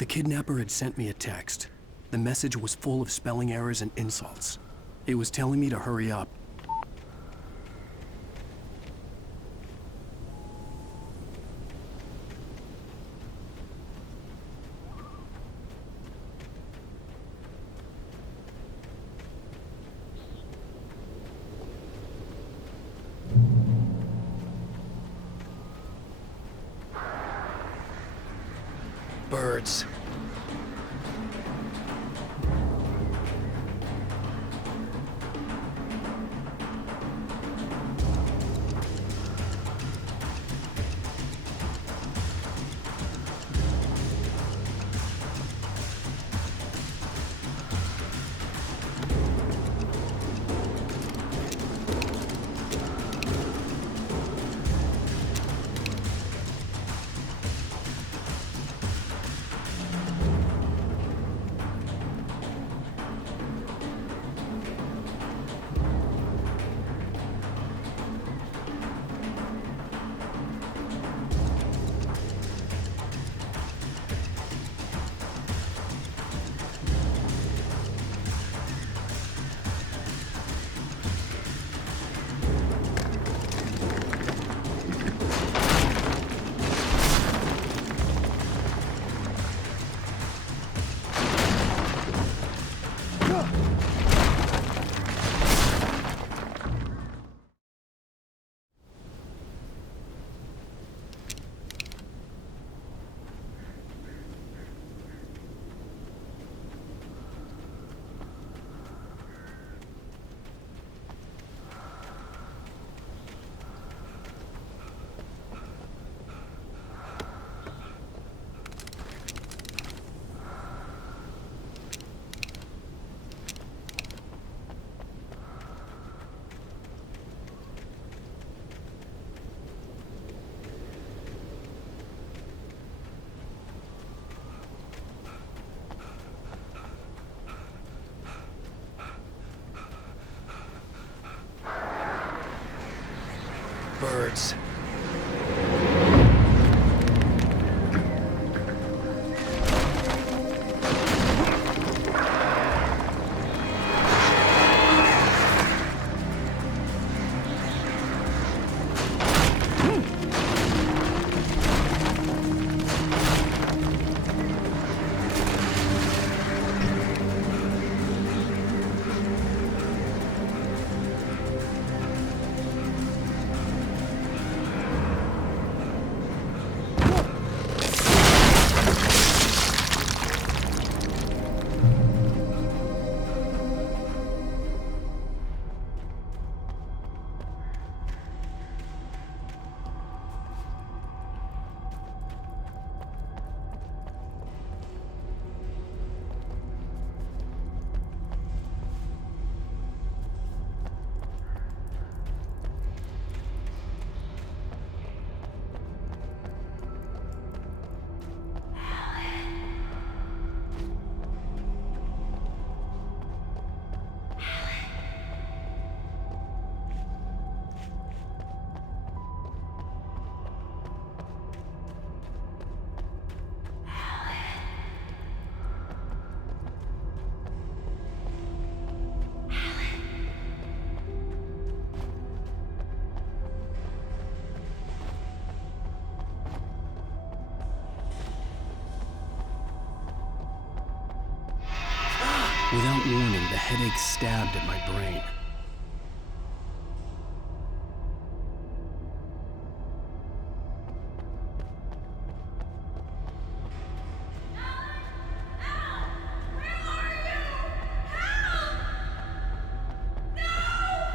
The kidnapper had sent me a text. The message was full of spelling errors and insults. It was telling me to hurry up. Birds. Birds. Without warning, the headache stabbed at my brain.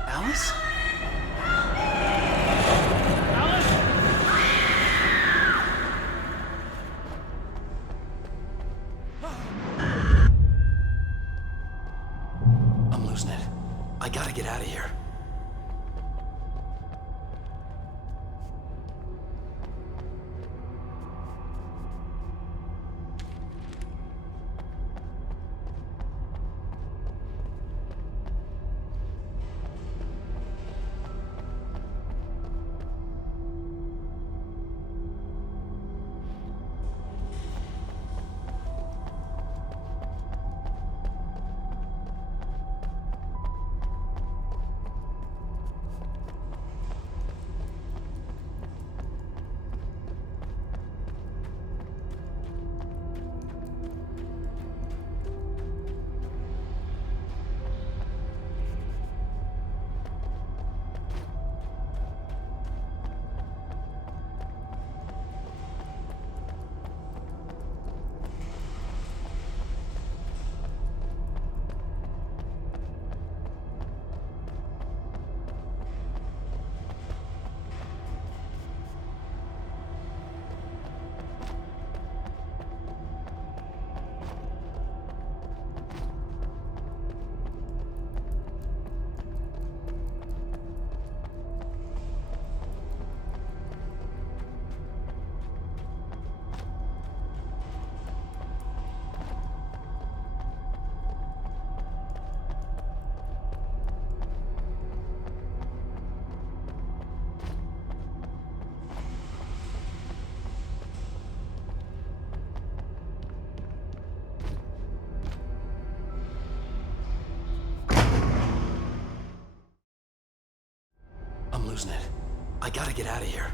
Alice? I'm losing it. I gotta get out of here. I gotta get out of here.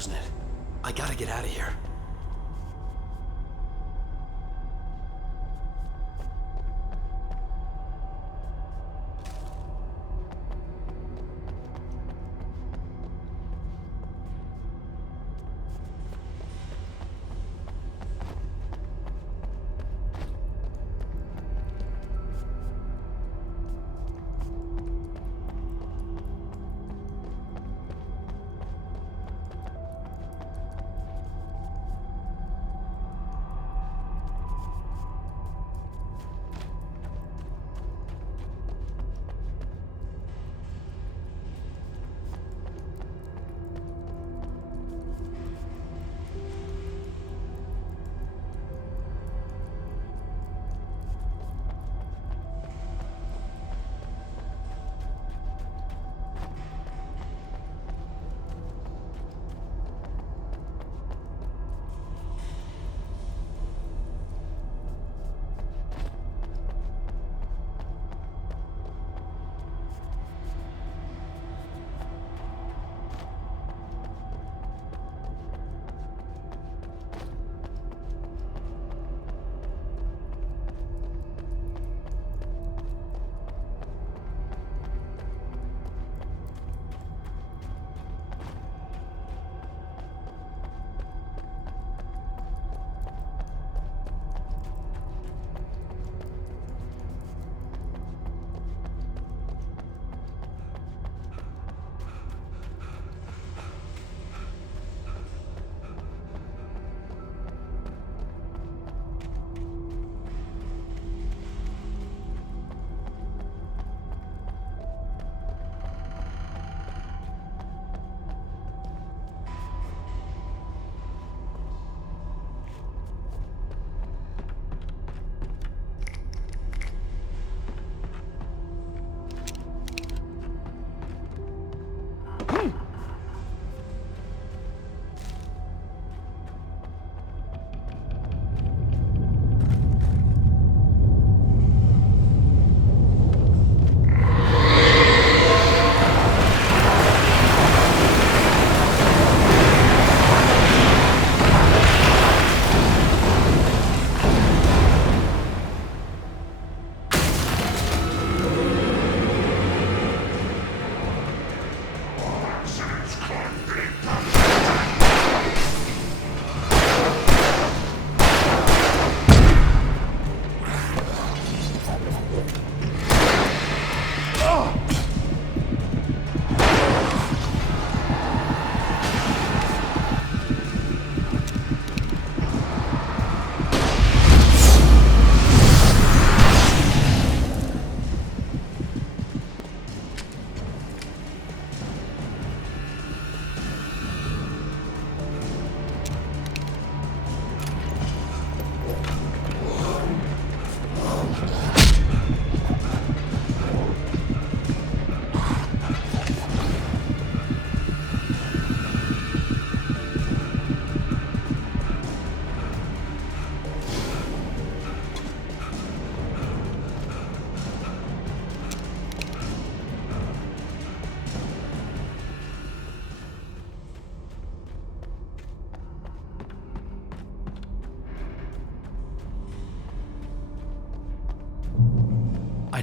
losing it. I gotta get out of here.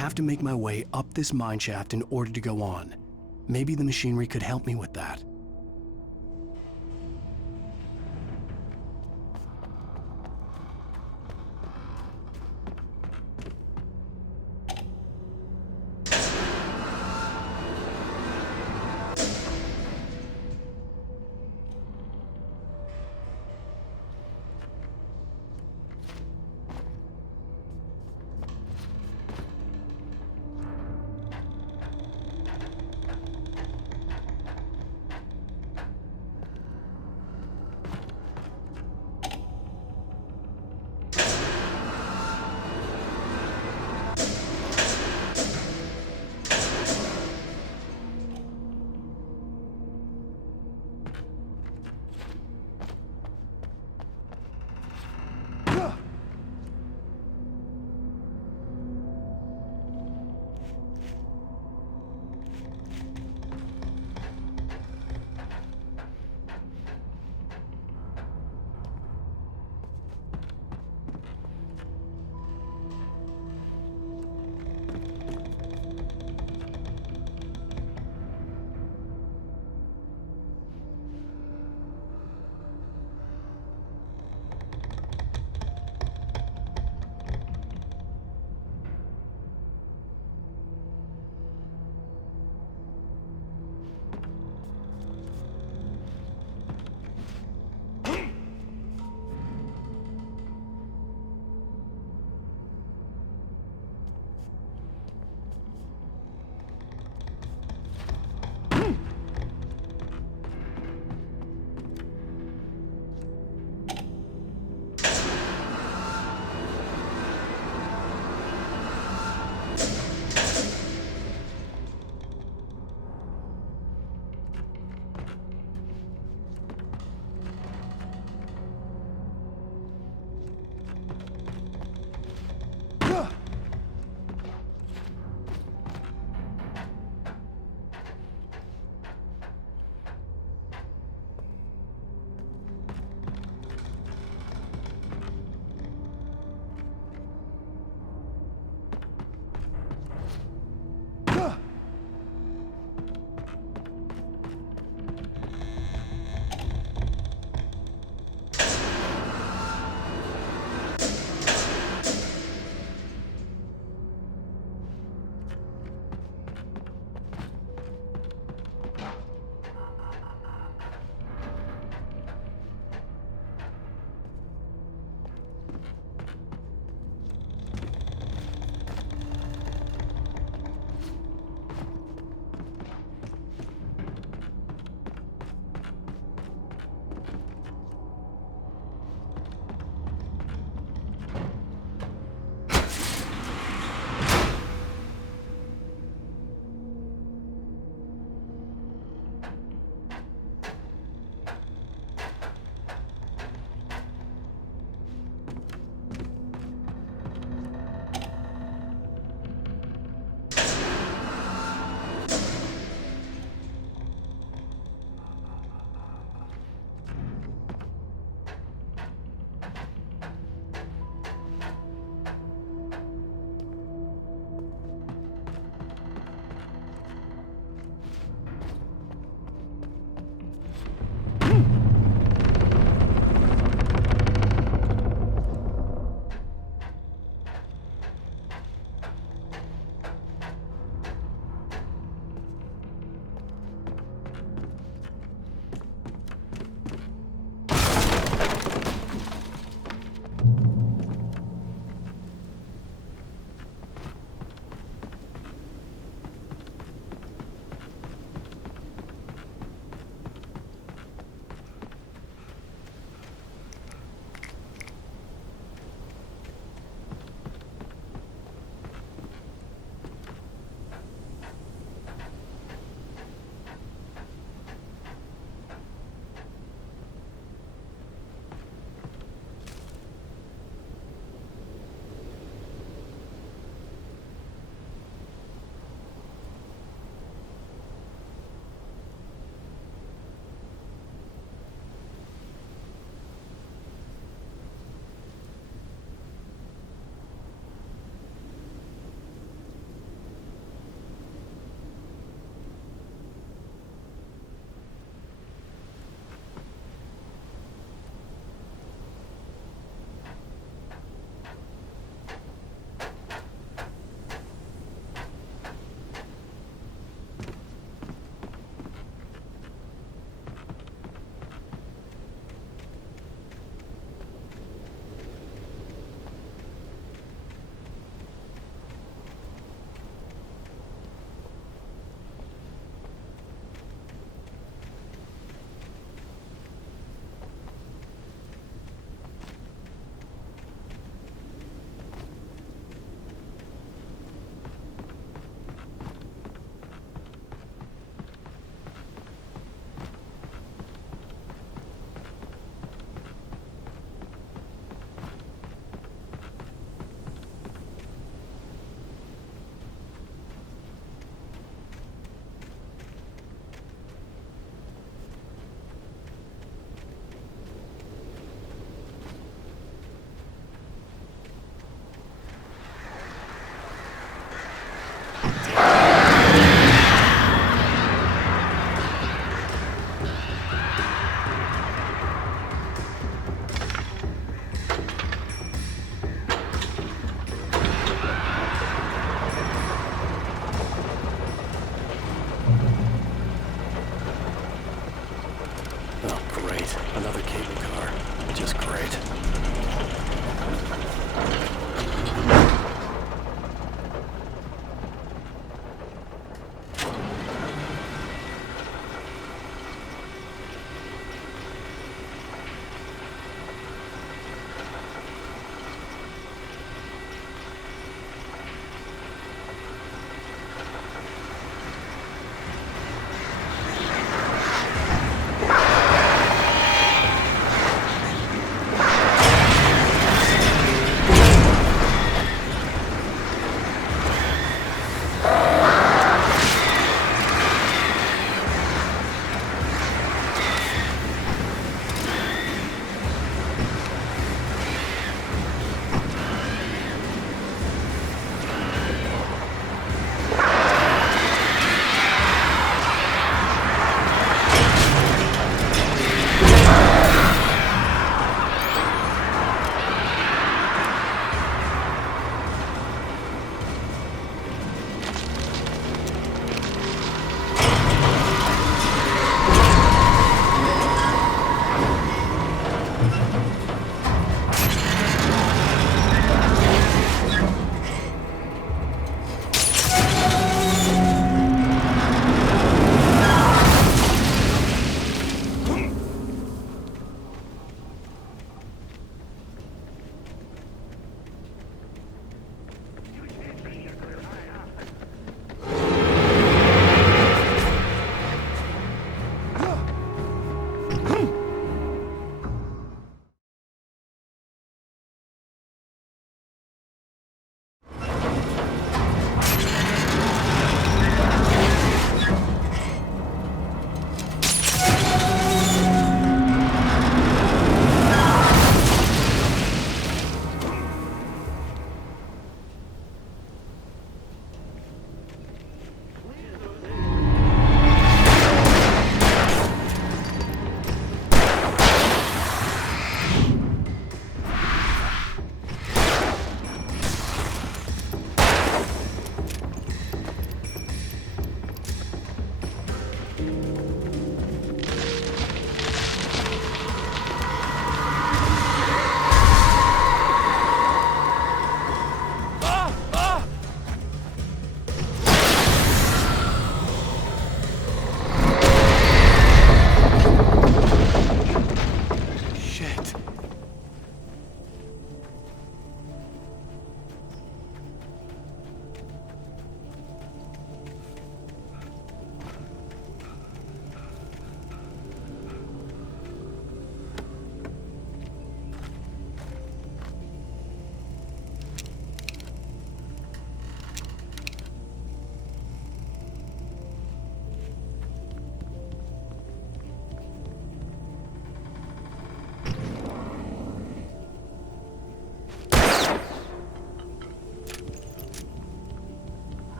have to make my way up this mine shaft in order to go on. Maybe the machinery could help me with that.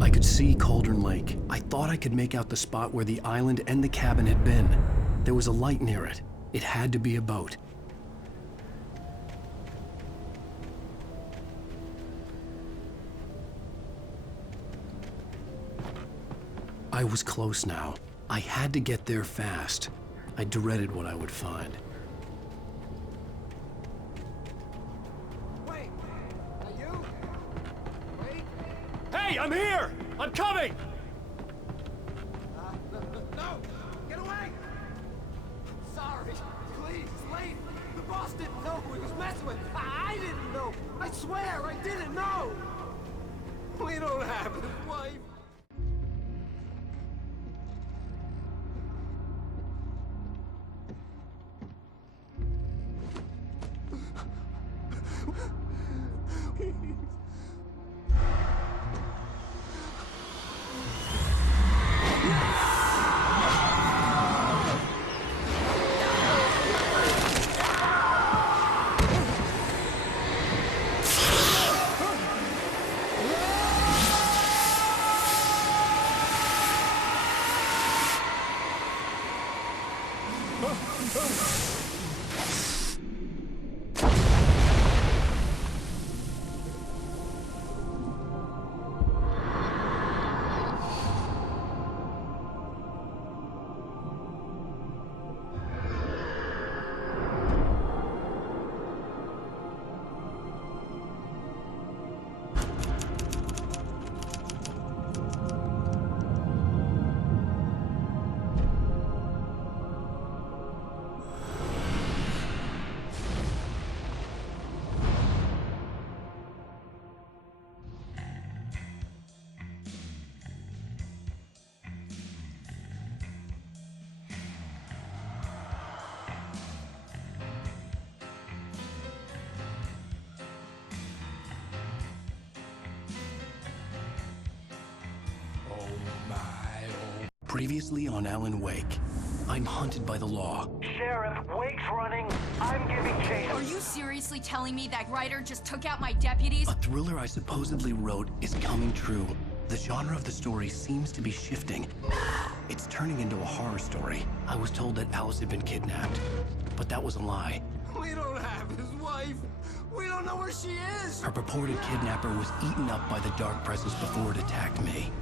I could see Cauldron Lake. I thought I could make out the spot where the island and the cabin had been. There was a light near it. It had to be a boat. I was close now. I had to get there fast. I dreaded what I would find. Wait! Are you? Wait! Hey, I'm here! I'm coming! No! Get away! Sorry. Please, late. The boss didn't know who he was messing with. I didn't know. I swear I didn't know. We don't have his wife. Previously on Alan Wake. I'm hunted by the law. Sheriff, Wake's running. I'm giving chase. Are you seriously telling me that Ryder just took out my deputies? A thriller I supposedly wrote is coming true. The genre of the story seems to be shifting. It's turning into a horror story. I was told that Alice had been kidnapped, but that was a lie. We don't have his wife. We don't know where she is. Her purported kidnapper was eaten up by the dark presence before it attacked me.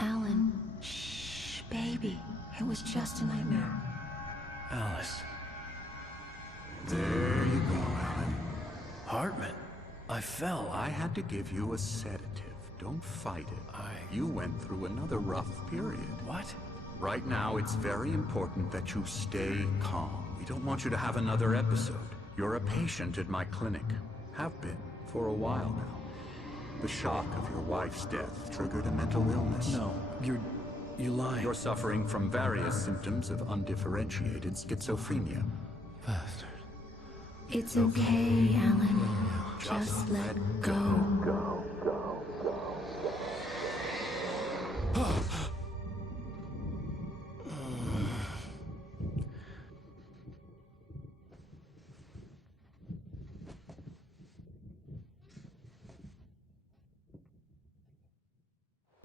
Alan, shh, baby. It was just a nightmare. Alice. There you go, Alan. Hartman. I fell. I had to give you a sedative. Don't fight it. You went through another rough period. What? Right now, it's very important that you stay calm. We don't want you to have another episode. You're a patient at my clinic. Have been for a while now. The shock of your wife's death triggered a mental illness. No, you lied. You're suffering from various symptoms of undifferentiated schizophrenia. Bastard. It's okay, Alan. Just let go.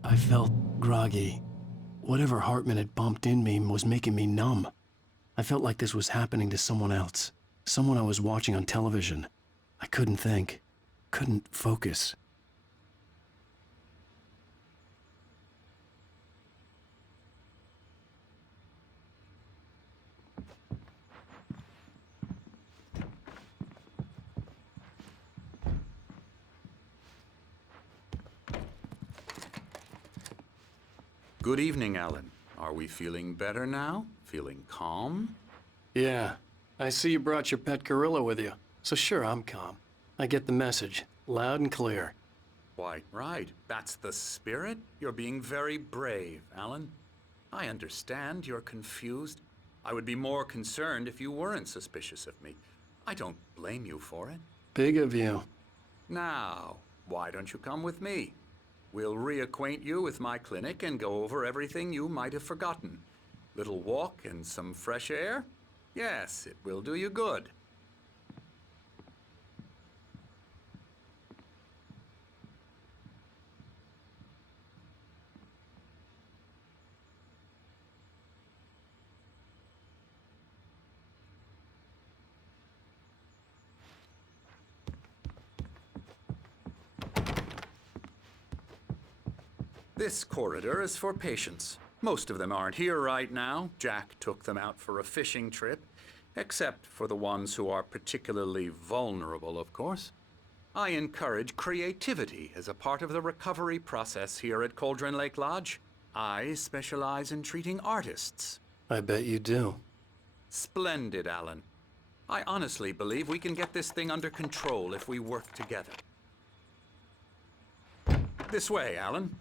I felt groggy. Whatever Hartman had bumped in me was making me numb. I felt like this was happening to someone else. Someone I was watching on television. I couldn't think. Couldn't focus. Good evening, Alan. Are we feeling better now? Feeling calm? Yeah. I see you brought your pet gorilla with you. So sure, I'm calm. I get the message. Loud and clear. Quite right. That's the spirit. You're being very brave, Alan. I understand you're confused. I would be more concerned if you weren't suspicious of me. I don't blame you for it. Big of you. Now, why don't you come with me? We'll reacquaint you with my clinic and go over everything you might have forgotten. Little walk and some fresh air? Yes, it will do you good. This corridor is for patients. Most of them aren't here right now. Jack took them out for a fishing trip, except for the ones who are particularly vulnerable, of course. I encourage creativity as a part of the recovery process here at Cauldron Lake Lodge. I specialize in treating artists. I bet you do. Splendid, Alan. I honestly believe we can get this thing under control if we work together. This way, Alan.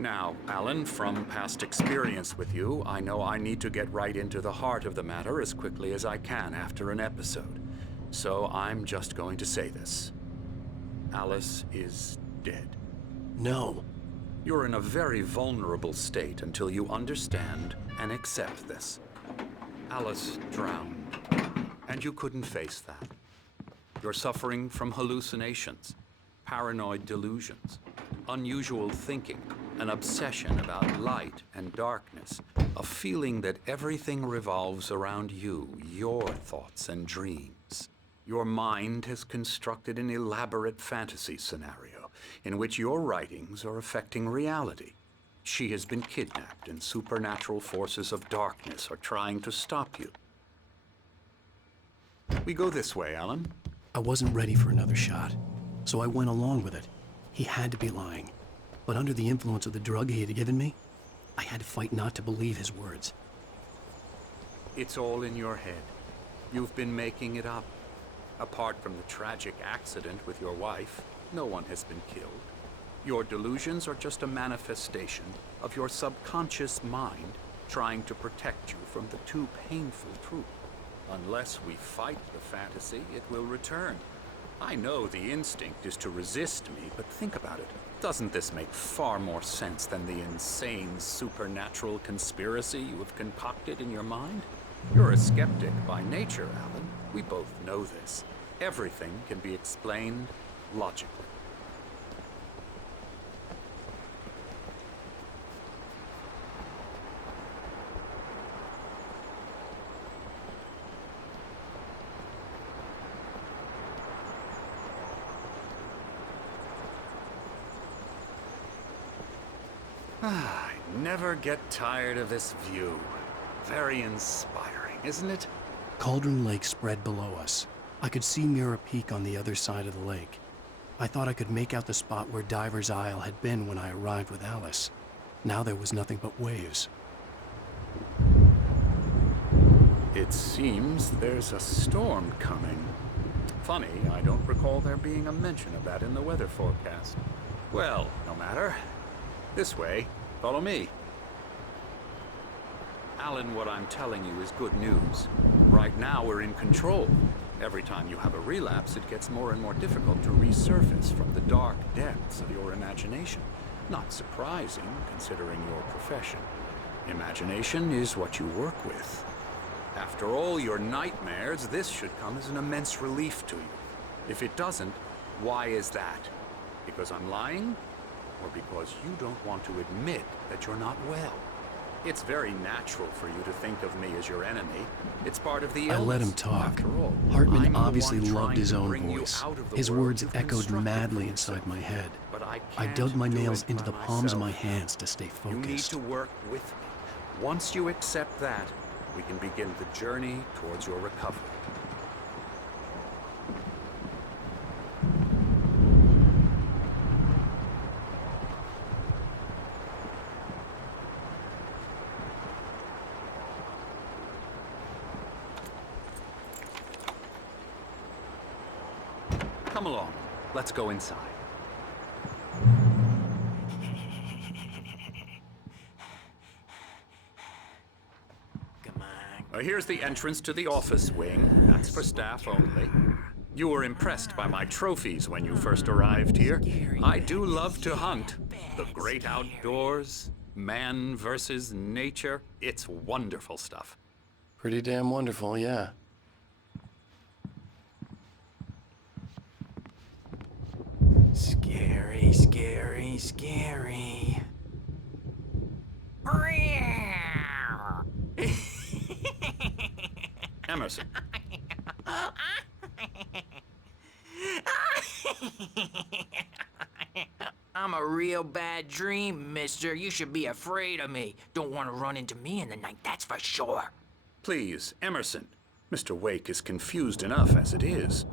Now, Alan, from past experience with you, I know I need to get right into the heart of the matter as quickly as I can after an episode. So I'm just going to say this. Alice is dead. No. You're in a very vulnerable state until you understand and accept this. Alice drowned, and you couldn't face that. You're suffering from hallucinations, paranoid delusions, unusual thinking, an obsession about light and darkness, a feeling that everything revolves around you, your thoughts and dreams. Your mind has constructed an elaborate fantasy scenario in which your writings are affecting reality. She has been kidnapped and supernatural forces of darkness are trying to stop you. We go this way, Alan. I wasn't ready for another shot, so I went along with it. He had to be lying. But under the influence of the drug he had given me, I had to fight not to believe his words. It's all in your head. You've been making it up. Apart from the tragic accident with your wife, No one has been killed. Your delusions are just a manifestation of your subconscious mind trying to protect you from the too painful truth. Unless we fight the fantasy, it will return. I know the instinct is to resist me, but think about it. Doesn't this make far more sense than the insane supernatural conspiracy you have concocted in your mind? You're a skeptic by nature, Alan. We both know this. Everything can be explained logically. I never get tired of this view. Very inspiring, isn't it? Cauldron Lake spread below us. I could see Mirror Peak on the other side of the lake. I thought I could make out the spot where Diver's Isle had been when I arrived with Alice. Now there was nothing but waves. It seems there's a storm coming. Funny, I don't recall there being a mention of that in the weather forecast. Well, no matter. This way. Follow me. Alan, what I'm telling you is good news. Right now, we're in control. Every time you have a relapse, it gets more and more difficult to resurface from the dark depths of your imagination. Not surprising, considering your profession. Imagination is what you work with. After all your nightmares, this should come as an immense relief to you. If it doesn't, why is that? Because I'm lying? Or because you don't want to admit that you're not well? It's very natural for you to think of me as your enemy. It's part of the illness. I let him talk. After all, Hartman I'm the obviously one loved trying his to own bring you voice. out of the His world words you've echoed constructed madly for inside yourself. my head. But I I can't dug my do nails it into by the palms of my myself. hands to stay You need focused. to work with me. Once you accept that, we can begin the journey towards your recovery. Come along. Let's go inside. Come on. Here's the entrance to the office wing. That's for staff only. You were impressed by my trophies when you first arrived here. I do love to hunt. The great outdoors, man versus nature. It's wonderful stuff. Pretty damn wonderful, yeah. Scary, scary, scary. Emerson, I'm a real bad dream, mister. You should be afraid of me. Don't want to run into me in the night, that's for sure. please, Emerson. Mr. Wake is confused enough as it is.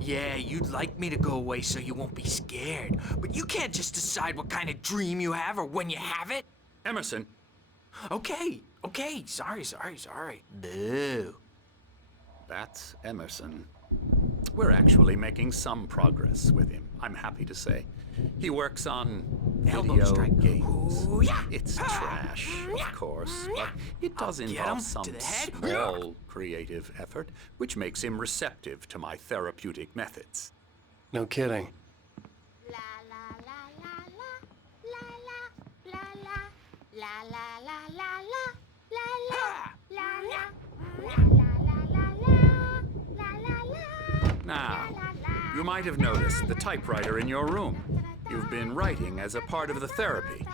Yeah, you'd like me to go away so you won't be scared. But you can't just decide what kind of dream you have or when you have it. Emerson, Okay, sorry. Boo. that's Emerson. We're actually making some progress with him, I'm happy to say. He works on Elbow video strike. games. Ooh, yeah. It's trash, of course, but it does Get involve him some to the head. small creative effort, which makes him receptive to my therapeutic methods. No kidding. La la la la la la la la la la la la la la la Now, you might have noticed the typewriter in your room. You've been writing as a part of the therapy.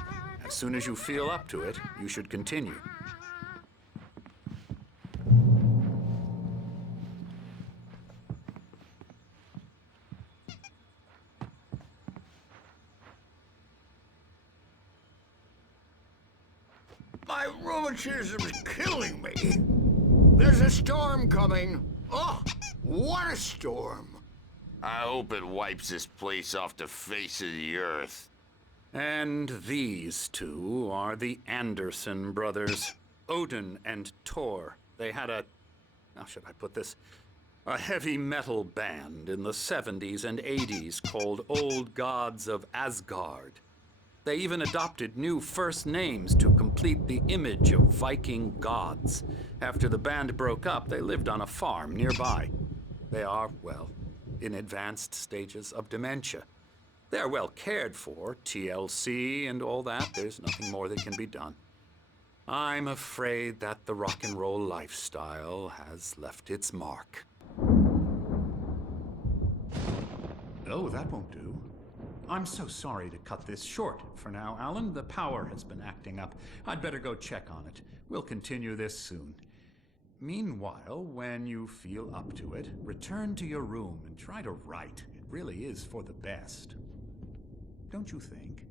As soon as you feel up to it, you should continue. My rheumatism is killing me. There's a storm coming. Oh, what a storm. I hope it wipes this place off the face of the earth. And these two are the Anderson brothers, Odin and Tor. They had a... How should I put this? A heavy metal band in the 70s and 80s called Old Gods of Asgard. They even adopted new first names to complete the image of Viking gods. After the band broke up, they lived on a farm nearby. They are, well, in advanced stages of dementia. They're well cared for, TLC and all that. There's nothing more that can be done. I'm afraid that the rock and roll lifestyle has left its mark. Oh, that won't do. I'm so sorry to cut this short for now, Alan. The power has been acting up. I'd better go check on it. We'll continue this soon. Meanwhile, when you feel up to it, return to your room and try to write. It really is for the best. Don't you think?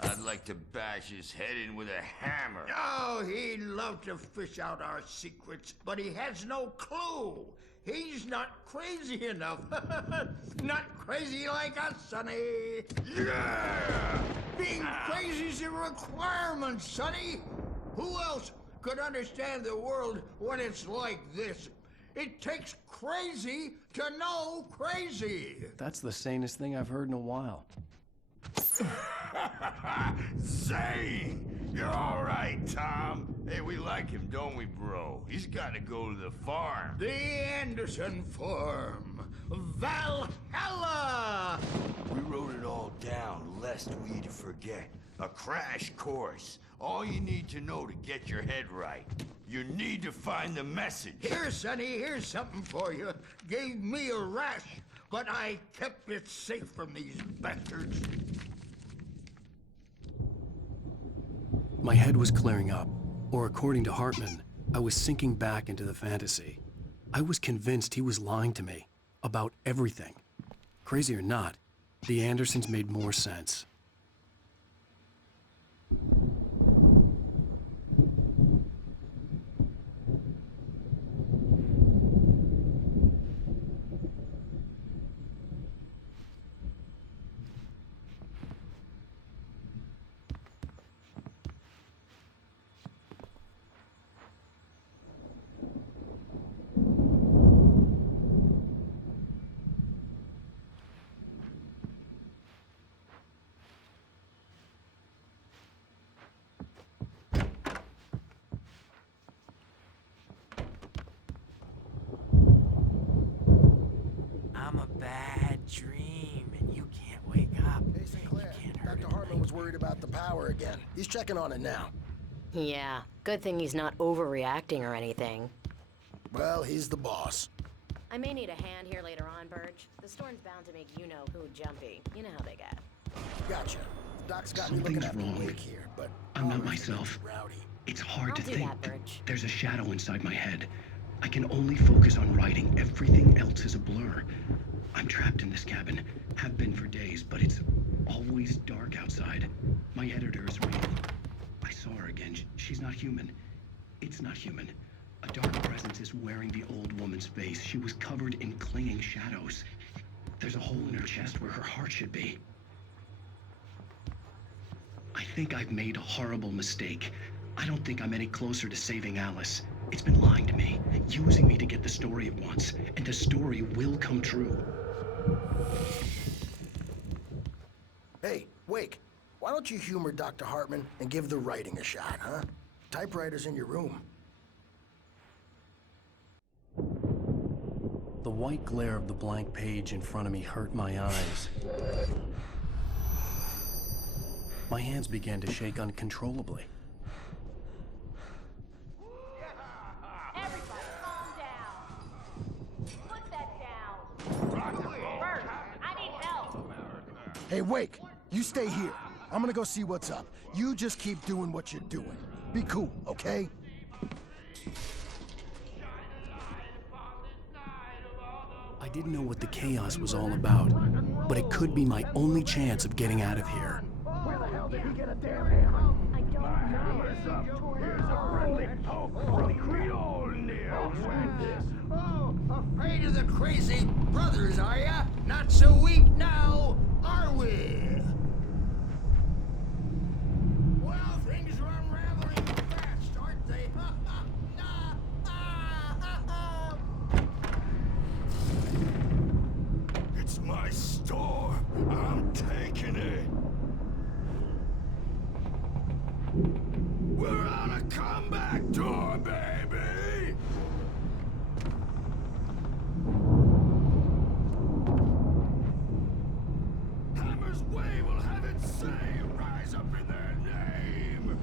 I'd like to bash his head in with a hammer. Oh, he'd love to fish out our secrets, but he has no clue. He's not crazy enough. Not crazy like us, Sonny. Yeah! Being crazy's a requirement, Sonny. Who else could understand the world when it's like this? It takes crazy to know crazy. That's the sanest thing I've heard in a while. Zane! You're all right, Tom. Hey, we like him, don't we, bro? He's got to go to the farm. The Anderson Farm. Valhalla! We wrote it all down, lest we forget. A crash course. All you need to know to get your head right. You need to find the message. Here, Sonny, here's something for you. Gave me a rash, but I kept it safe from these bastards. My head was clearing up, or according to Hartman, I was sinking back into the fantasy. I was convinced he was lying to me about everything. Crazy or not, the Andersons made more sense. I'm a bad dream, and you can't wake up. Hey, Sinclair, Dr. Hartman was worried about the power again. He's checking on it now. Yeah, good thing he's not overreacting or anything. Well, he's the boss. I may need a hand here later on, Birch. The storm's bound to make you-know-who jumpy. You know how they get. Gotcha. Doc's got me looking after Wake here, but I'm not myself. Rowdy. It's hard I'll to do think. that, Birch. There's a shadow inside my head. I can only focus on writing. Everything else is a blur. I'm trapped in this cabin. Have been for days, but it's always dark outside. My editor is real. I saw her again. She's not human. It's not human. A dark presence is wearing the old woman's face. She was covered in clinging shadows. There's a hole in her chest where her heart should be. I think I've made a horrible mistake. I don't think I'm any closer to saving Alice. It's been lying to me, using me to get the story it wants, and the story will come true. Hey, Wake, why don't you humor Dr. Hartman and give the writing a shot, huh? Typewriter's in your room. The white glare of the blank page in front of me hurt my eyes. My hands began to shake uncontrollably. Everybody, calm down. Put that down. Bert, I need help. Hey, Wake, you stay here. I'm gonna go see what's up. You just keep doing what you're doing. Be cool, okay? I didn't know what the chaos was all about, but it could be my only chance of getting out of here. Where the hell did he get a damn hammer? I don't know. Here's a friendly poke from Creole Neil. Oh, afraid of the crazy brothers, are ya? Not so weak now, are we? Well, things are unraveling fast, aren't they? We will have it say rise up in their name!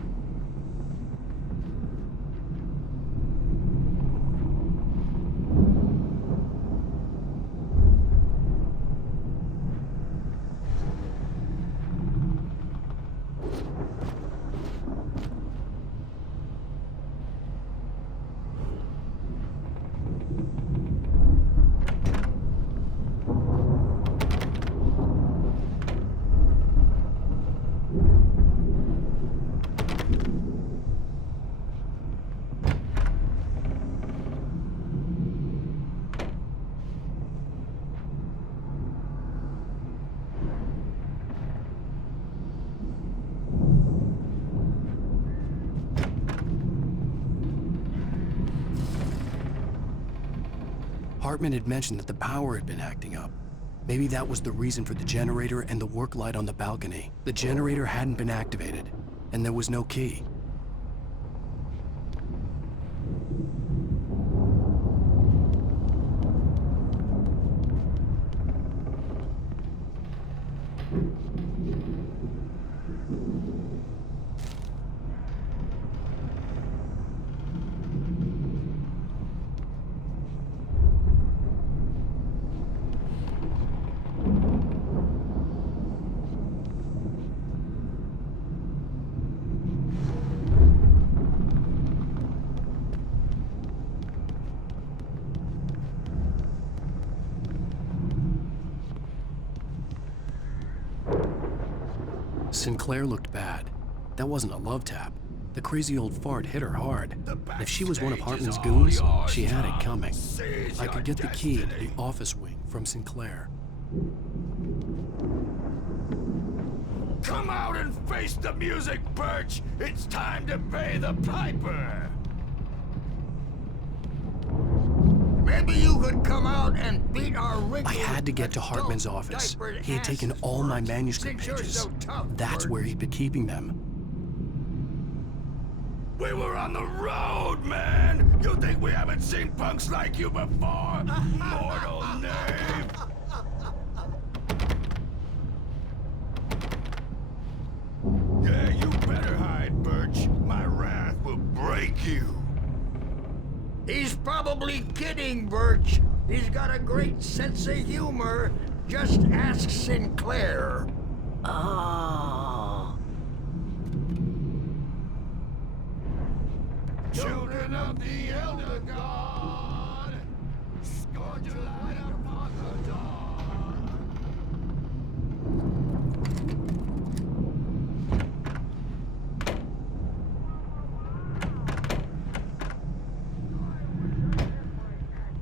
Hartman had mentioned that the power had been acting up. Maybe that was the reason for the generator and the work light on the balcony. The generator hadn't been activated, and there was no key. Sinclair looked bad. That wasn't a love tap. The crazy old fart hit her hard. If she was one of Hartman's goons, she had it coming. I could get the key to the office wing from Sinclair. Come out and face the music, Birch! It's time to pay the piper! Maybe you could come out and beat our wrinkly... I had to get to Hartman's office. He had taken all my manuscript pages. That's where he'd been keeping them. We were on the road, man! You think we haven't seen punks like you before? Mortal name! Yeah, you better hide, Birch. My wrath will break you. He's probably kidding, Birch. He's got a great sense of humor. Just ask Sinclair. Oh. Children of the Elder God, scorch your light upon the dawn.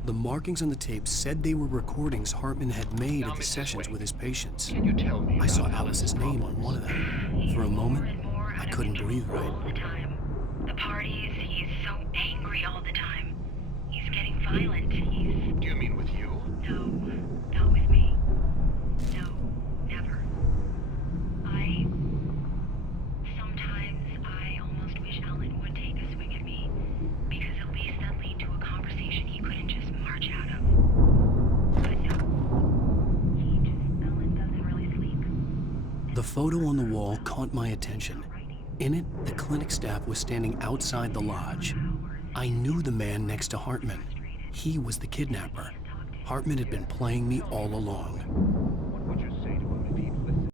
The markings on the tape said they were recordings Hartman had made at the sessions with his patients. Can you tell me I saw about Alice's name on one of them. For a moment, I couldn't breathe right. All the time. The parties, he's so angry all the time. He's getting violent. He's... Do you mean with you? No, not with me. No, never. Sometimes I almost wish Alan would take a swing at me, because at least that lead to a conversation he couldn't just march out of. But no. Alan doesn't really sleep. The photo on the wall caught my attention. In it, the clinic staff was standing outside the lodge. I knew the man next to Hartman. He was the kidnapper. Hartman had been playing me all along.